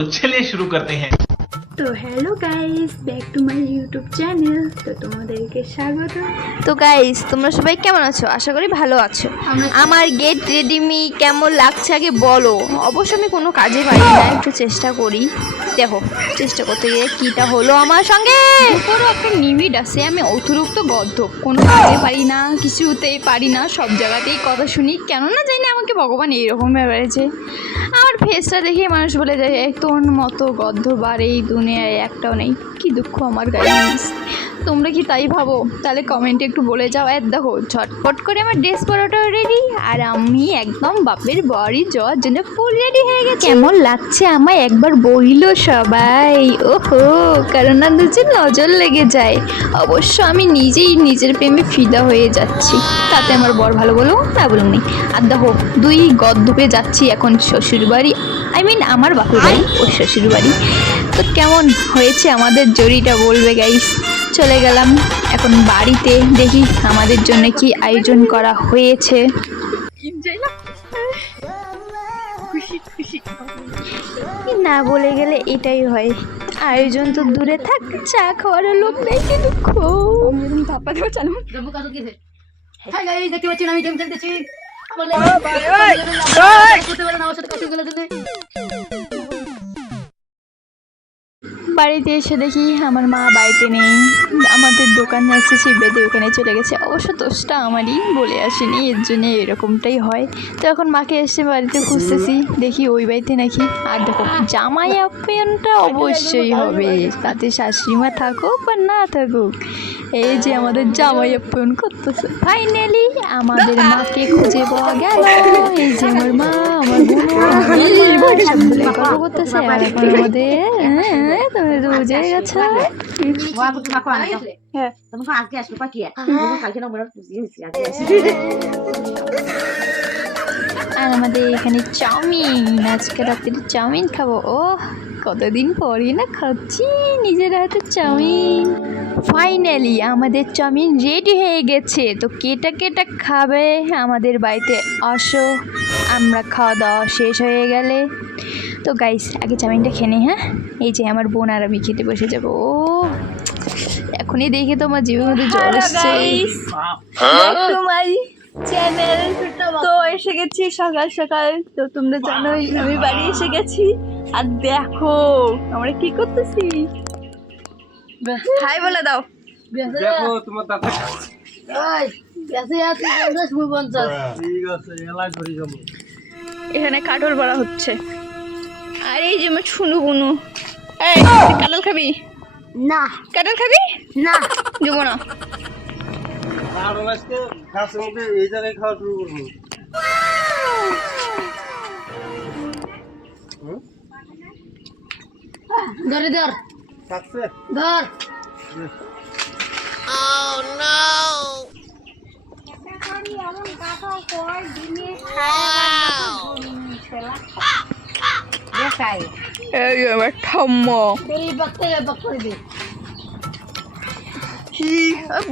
चलिए शुरू करते हैं। তো hello guys, back to my YouTube channel. তো তোমাদেরকে স্বাগত। তো গাইস, তোমরা সবাই কেমন আছো? আশা করি ভালো আছো। আমার গেট রেডিমি কেমন লাগছে আগে বলো। অবশ্য আমি কোনো কাজে পারি না, একটু চেষ্টা করি। দেখো, চেষ্টা করতে গিয়ে কীটা হলো আমার সঙ্গে। উপরও একটা লিমিট আছে, আমি অতিরিক্ত গদ্ধ, কোনো কাজে পারি না, কিছুতেই পারি না, সব জায়গাতেই কথা শুনি। কেন না জানি না, আমাকে ভগবান এইরকম বেড়েছে। আমার ফেসটা দেখে মানুষ বলে যায় তোর মতো গদ্ধ বার এই দুনিয়ায় একটাও নেই। কি দুঃখ আমার গাইস, তোমরা কি তাই ভাবো? তাহলে কমেন্টে একটু বলে যাও। দেখো, ঝটপট করে আমার ড্রেস পরাটাও রেডি, আর আমি একদম বাপের বাড়ি যাওয়ার জন্য ফুল রেডি হয়ে গেছি। কেমন লাগছে আমায় একবার বইল সবাই। ওহো, কারণ না দুজন নজর লেগে যায়। অবশ্য আমি নিজেই নিজের প্রেমে ফিদা হয়ে যাচ্ছি, তাতে আমার বর ভালো বলুন না বলুন। আর দেখো, দুই গদ্দুপে যাচ্ছি এখন শ্বশুর বাড়ি, আমার বাপের বাড়ি, ওর শ্বশুর বাড়ি। তো কেমন হয়েছে আমাদের জড়িটা বলবে গাইস। চলে গেলাম এখন বাড়িতে, দেখি আমাদের জন্য কি আয়োজন করা হয়েছে। না বলে গেলে এটাই হয়, আয়োজন তো দূরে থাক, চা খাওয়ার লোক নেই। কি দুঃখ। ধাপ্পা দেওয়া চালু। হাই গাইস, দেখতে পাচ্ছেন আমি গেম খেলতেছি। বাড়িতে এসে দেখি আমার মা বাড়িতে নেই, আমাদের দোকান এসেছি বেঁধে ওখানে চলে গেছে। অবশ্য দোষটা আমারই, বলে আসেনি, এর জন্য এরকমটাই হয়। তো এখন মাকে এসে বাড়িতে খুঁজতেছি, দেখি ওই বাড়িতে নাকি। আর দেখো, জামাই আপ্যায়নটা অবশ্যই হবে, তাতে শাশুড়িমা থাকুক বা না থাকুক। এই যে আমাদের জামাই আপ্যায়ন করতেছে। ফাইনালি আমাদের মাকে খুঁজে পাওয়া গেল। এই যে আমার মা, আমার বোন সবগুলো গল্প করতেছে। আর এখন আমাদের তুমি তো বুঝে গেছো। আর আমাদের এখানে চাউমিন, আজকে রাত্রে চাউমিন খাবো। ও কতদিন পরই না খাচ্ছি নিজের হাতে চাউমিন। ফাইনালি আমাদের চাউমিন রেডি হয়ে গেছে। তো কেটা কেটা খাবে আমাদের বাড়িতে আসো, আমরা খাওয়া দাওয়া শেষ হয়ে গেলে। তো গাইস, আগে চাউমিনটা খেয়ে নিই। হ্যাঁ, এই যে আমার বোন আর আমি খেতে বসে যাবো। ও এখনই দেখে তো আমার জীবের মধ্যে জল আসছে। চ্যানেল তো এসে গেছি সকাল সকাল। তো তোমরা জানোই আমি বাড়ি এসে গেছি। আর দেখো আমরা কি করতেছি। হাই বলে দাও। দেখো তোমার দাদা এখানে কাঠল বড়া হচ্ছে। আর এই যে আমার ছুনু বুনু। এই কাঁঠাল খাবি? না কাঁঠাল খাবি না, দেবো না। আর আজকে গাছের মধ্যে এই জায়গায় খাওয়া শুরু করবো। ধরে ধর থাকছে ধর। এই আমার ঠাম্মা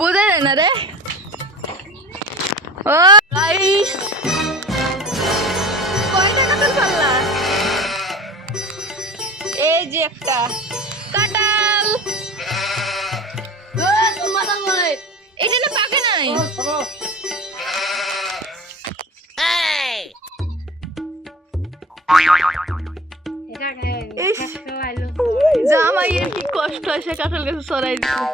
বোঝা যায় না রে। ও গাইস, কয়টা কাঁঠাল পারলা? এই যে একটা কাঁঠাল। এটা না পাকে নাই। জামাইয়ের কি কষ্ট আসে কাঁঠাল গাছে সরাই দিতে।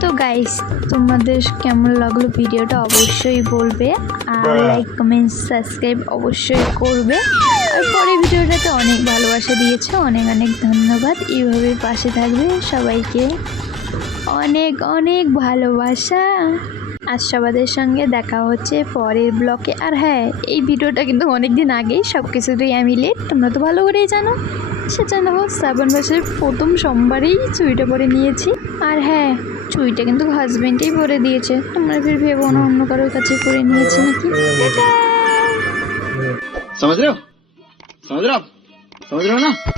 তো গাইস, তোমাদের কেমন লাগলো ভিডিওটা অবশ্যই বলবে, আর লাইক কমেন্ট সাবস্ক্রাইব অবশ্যই করবে। আর পরে ভিডিওটাতে অনেক ভালোবাসা দিয়েছো, অনেক অনেক ধন্যবাদ। এইভাবে পাশে থাকবে, সবাইকে অনেক অনেক ভালোবাসা। আর সবাদের সঙ্গে দেখা হচ্ছে পরের ব্লগে। আর হ্যাঁ, এই ভিডিওটা কিন্তু অনেক দিন আগেই, সব কিছুতেই আমি লেট, তোমরা তো ভালো করেই জানো। সেজন্য শ্রাবণ মাসের প্রথম সোমবারেই চুড়িটা পরে নিয়েছি। আর হ্যাঁ, চুড়িটা কিন্তু হাজবেন্ডই পরে দিয়েছে, তোমরা ফির ভেবো না অন্য কারোর কাছে পরে নিয়েছি নাকি। समझ रहे हो। समझ रहे हो ना